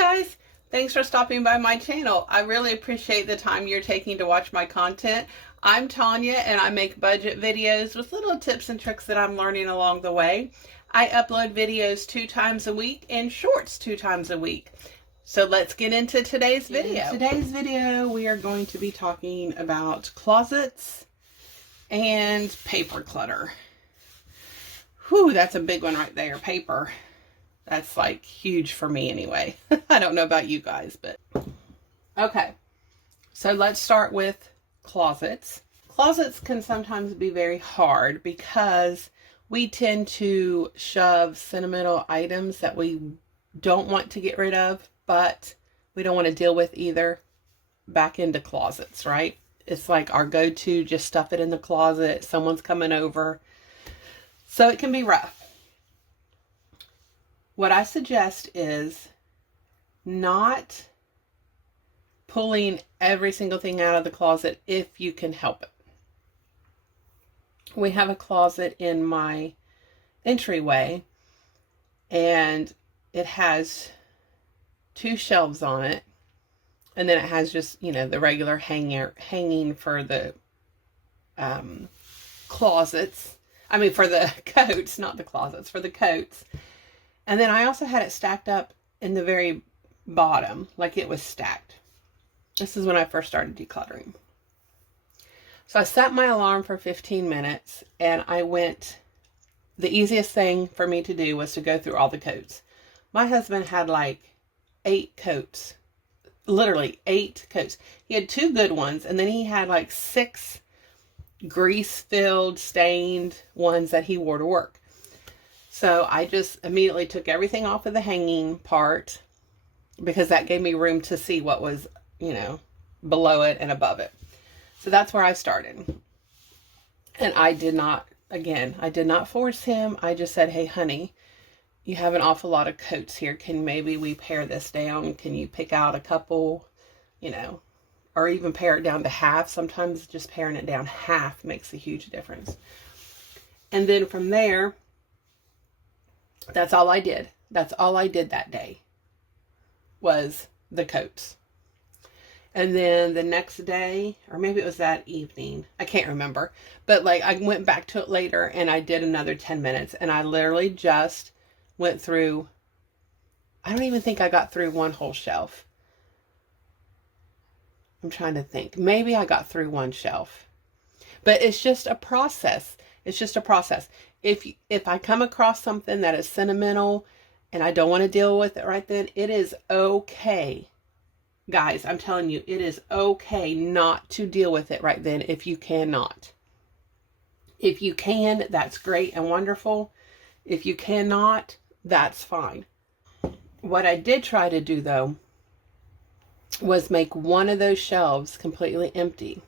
guys, thanks for stopping by my channel. I really appreciate the time you're taking to watch my content. I'm Tanya and I make budget videos with little tips and tricks that I'm learning along the way. I upload videos 2 times a week and shorts 2 times a week. So let's get into today's video. In today's video, we are going to be talking about closets and paper clutter. Whew, that's a big one right there, paper. That's like huge for me anyway. I don't know about you guys, but okay. So let's start with closets. Closets can sometimes be very hard because we tend to shove sentimental items that we don't want to get rid of, but we don't want to deal with either back into closets, right? It's like our go-to, just stuff it in the closet. Someone's coming over. So it can be rough. What I suggest is not pulling every single thing out of the closet if you can help it. We have a closet in my entryway and it has 2 shelves on it, and then it has just, you know, the regular hanging for the closets. I mean for the coats, not the closets, for the coats. And then I also had it stacked up in the very bottom, like it was stacked. This is when I first started decluttering. So I set my alarm for 15 minutes and I went, the easiest thing for me to do was to go through all the coats. My husband had like 8 coats, literally 8 coats. He had 2 good ones and then he had like 6 grease-filled, stained ones that he wore to work. So I just immediately took everything off of the hanging part because that gave me room to see what was, you know, below it and above it. So that's where I started. And I did not force him. I just said, hey, honey, you have an awful lot of coats here. Can maybe we pare this down? Can you pick out a couple, you know, or even pare it down to half? Sometimes just paring it down half makes a huge difference. And then from there, that's all I did. That's all I did that day was the coats. And then the next day, or maybe it was that evening, I can't remember, but like I went back to it later and I did another 10 minutes and I literally just went through, I don't even think I got through one whole shelf. I'm trying to think. Maybe I got through one shelf. But it's just a process. It's just a process. If I come across something that is sentimental and I don't want to deal with it right then, it is okay. Guys, I'm telling you, it is okay not to deal with it right then if you cannot. If you can, that's great and wonderful. If you cannot, that's fine. What I did try to do though was make one of those shelves completely empty.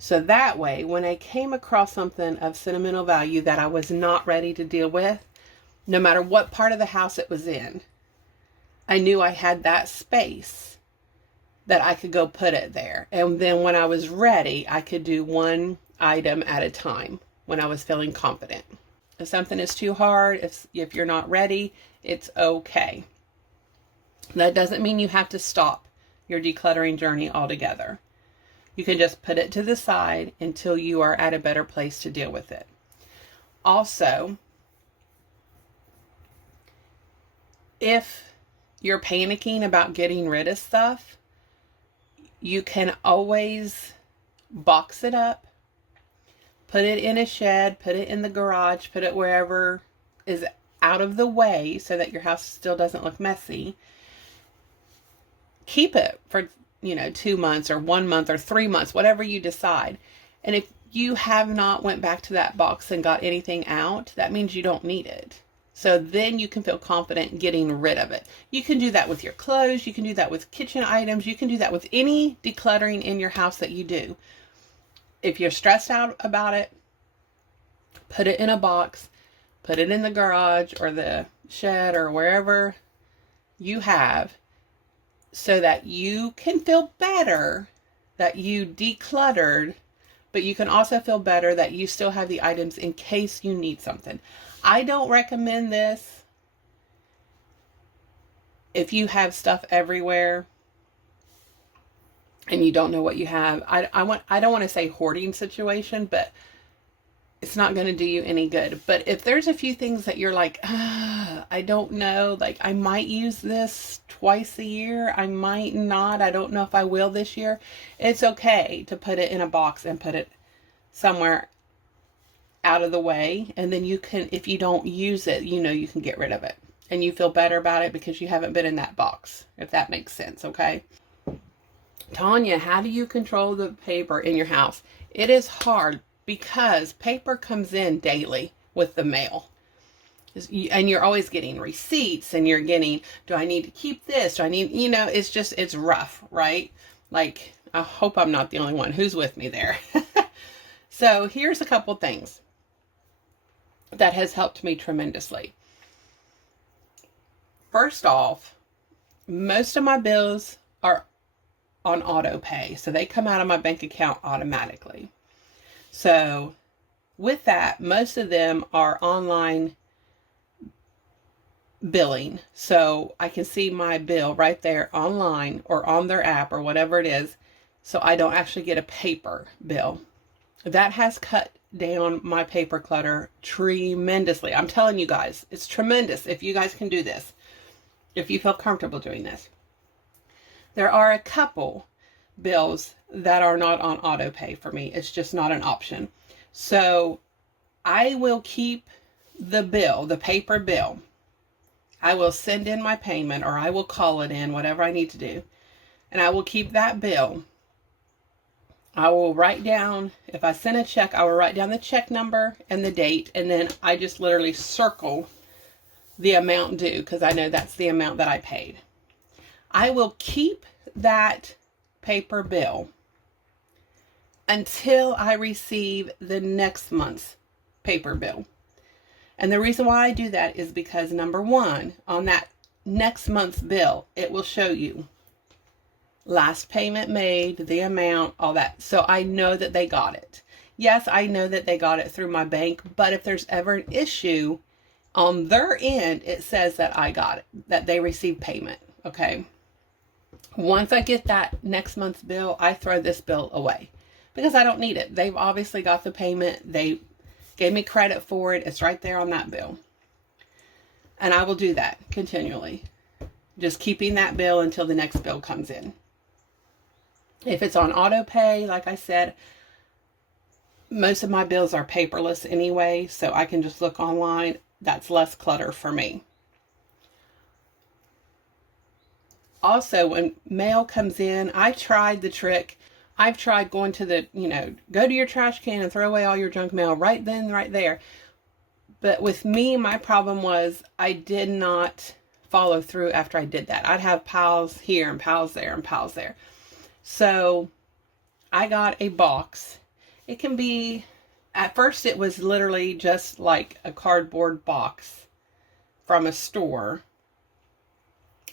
So that way, when I came across something of sentimental value that I was not ready to deal with, no matter what part of the house it was in, I knew I had that space that I could go put it there. And then when I was ready, I could do one item at a time when I was feeling confident. If something is too hard, if you're not ready, it's okay. That doesn't mean you have to stop your decluttering journey altogether. You can just put it to the side until you are at a better place to deal with it. Also, if you're panicking about getting rid of stuff, you can always box it up, put it in a shed, put it in the garage, put it wherever is out of the way so that your house still doesn't look messy. Keep it for 2 months or 1 month or 3 months, whatever you decide. And if you have not went back to that box and got anything out, that means you don't need it. So then you can feel confident getting rid of it. You can do that with your clothes. You can do that with kitchen items. You can do that with any decluttering in your house that you do. If you're stressed out about it, put it in a box, put it in the garage or the shed or wherever you have, so that you can feel better that you decluttered, but you can also feel better that you still have the items in case you need something. I don't recommend this if you have stuff everywhere and you don't know what you have, I don't want to say hoarding situation, but it's not going to do you any good. But if there's a few things that you're like, I don't know, like I might use this twice a year, I might not, I don't know if I will this year, it's okay to put it in a box and put it somewhere out of the way. And then you can, if you don't use it, you know, you can get rid of it. And you feel better about it because you haven't been in that box, if that makes sense, okay? Tanya, how do you control the paper in your house? It is hard because paper comes in daily with the mail. And you're always getting receipts and you're getting, do I need to keep this? Do I need, you know, it's just, it's rough, right? Like, I hope I'm not the only one who's with me there. So here's a couple things that has helped me tremendously. First off, most of my bills are on auto pay. So they come out of my bank account automatically. So with that, most of them are online billing. So I can see my bill right there online or on their app or whatever it is. So I don't actually get a paper bill. That has cut down my paper clutter tremendously. I'm telling you guys, it's tremendous if you guys can do this, if you feel comfortable doing this. There are a couple bills that are not on auto pay for me. It's just not an option. So I will keep the bill, the paper bill. I will send in my payment, or I will call it in, whatever I need to do. And I will keep that bill. I will write down, if I send a check, I will write down the check number and the date. And then I just literally circle the amount due because I know that's the amount that I paid. I will keep that paper bill until I receive the next month's paper bill. And the reason why I do that is because, number one, on that next month's bill, it will show you last payment made, the amount, all that. So I know that they got it. Yes, I know that they got it through my bank, but if there's ever an issue on their end, it says that I got it, that they received payment, okay? Once I get that next month's bill, I throw this bill away because I don't need it. They've obviously got the payment. They gave me credit for it. It's right there on that bill. And I will do that continually. Just keeping that bill until the next bill comes in. If it's on auto pay, like I said, most of my bills are paperless anyway, so I can just look online. That's less clutter for me. Also, when mail comes in, I tried the trick. I've tried going to the, go to your trash can and throw away all your junk mail right then, right there. But with me, my problem was I did not follow through after I did that. I'd have piles here and piles there and piles there. So I got a box. It can be, at first it was literally just like a cardboard box from a store.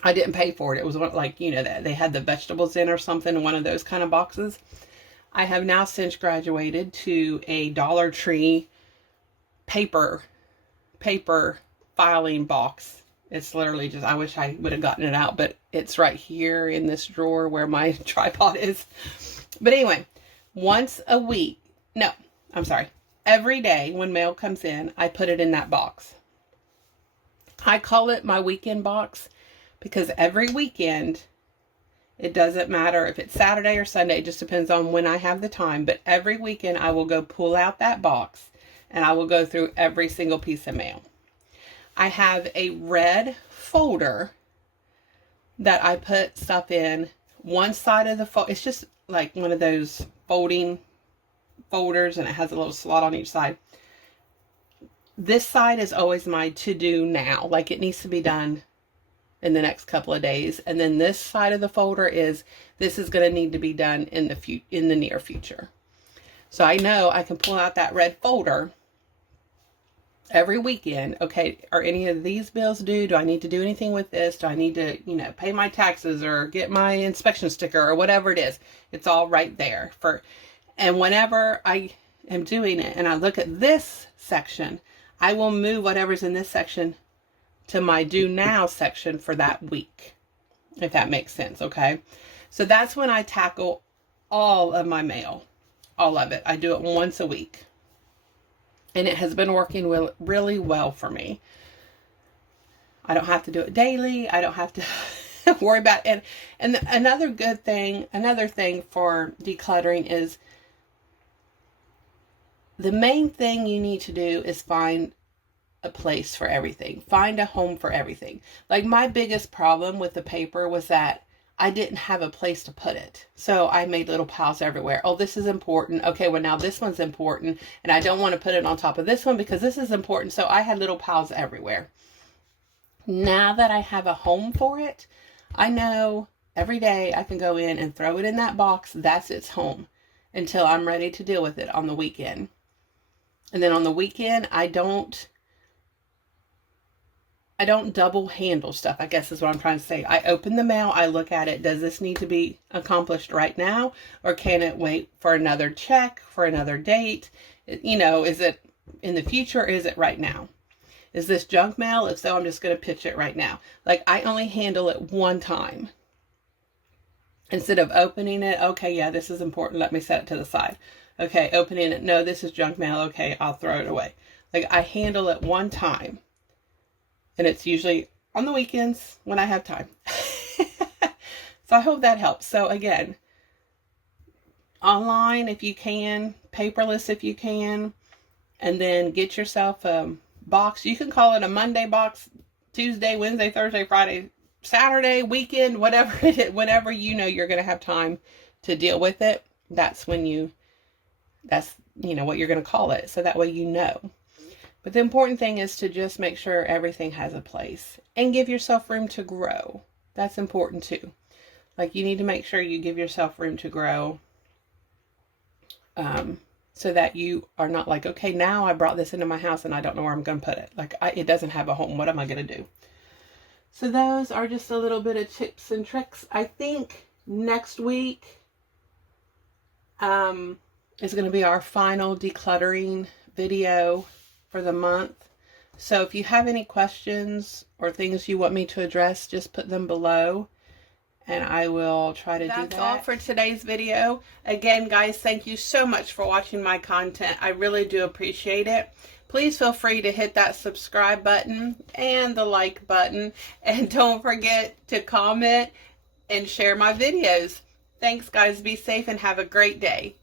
I didn't pay for it. It was like, that they had the vegetables in or something, one of those kind of boxes. I have now since graduated to a Dollar Tree paper filing box. It's literally just, I wish I would have gotten it out, but it's right here in this drawer where my tripod is. But anyway, once a week, no, I'm sorry, every day when mail comes in, I put it in that box. I call it my weekend box because every weekend, it doesn't matter if it's Saturday or Sunday, it just depends on when I have the time, but every weekend I will go pull out that box and I will go through every single piece of mail. I have a red folder that I put stuff in. One side of the folder, it's just like one of those folding folders and it has a little slot on each side. This side is always my to-do now, like it needs to be done in the next couple of days. And then this side of the folder is, this is going to need to be done in the near future. So I know I can pull out that red folder every weekend. Okay, are any of these bills due? Do I need to do anything with this? Do I need to, pay my taxes or get my inspection sticker or whatever it is? It's all right there. And whenever I am doing it and I look at this section, I will move whatever's in this section to my do now section for that week. if that makes sense, okay? So that's when I tackle all of my mail, all of it. I do it once a week. And it has been working really well for me. I don't have to do it daily. I don't have to worry about it. And another thing for decluttering is the main thing you need to do is find a place for everything. Find a home for everything. Like my biggest problem with the paper was that I didn't have a place to put it. So I made little piles everywhere. Oh, this is important. Okay, well now this one's important. And I don't want to put it on top of this one because this is important. So I had little piles everywhere. Now that I have a home for it, I know every day I can go in and throw it in that box. That's its home until I'm ready to deal with it on the weekend. And then on the weekend, I don't double handle stuff, I guess is what I'm trying to say. I open the mail, I look at it. Does this need to be accomplished right now? Or can it wait for another check, for another date? You know, is it in the future or is it right now? Is this junk mail? If so, I'm just going to pitch it right now. Like I only handle it one time. Instead of opening it, okay, yeah, this is important. Let me set it to the side. Okay, opening it. No, this is junk mail. Okay, I'll throw it away. Like I handle it one time. And it's usually on the weekends when I have time. So I hope that helps. So again, online if you can, paperless if you can, and then get yourself a box. You can call it a Monday box, Tuesday, Wednesday, Thursday, Friday, Saturday, weekend, whatever it is, whenever you know you're going to have time to deal with it. That's what you're going to call it. So that way you know. But the important thing is to just make sure everything has a place and give yourself room to grow. That's important too. Like you need to make sure you give yourself room to grow, so that you are not like, okay, now I brought this into my house and I don't know where I'm going to put it. Like it doesn't have a home. What am I going to do? So those are just a little bit of tips and tricks. I think next week is going to be our final decluttering video for the month. So if you have any questions or things you want me to address, just put them below and I will try to do that. That's all for today's video. Again, guys, thank you so much for watching my content. I really do appreciate it. Please feel free to hit that subscribe button and the like button. And don't forget to comment and share my videos. Thanks, guys. Be safe and have a great day.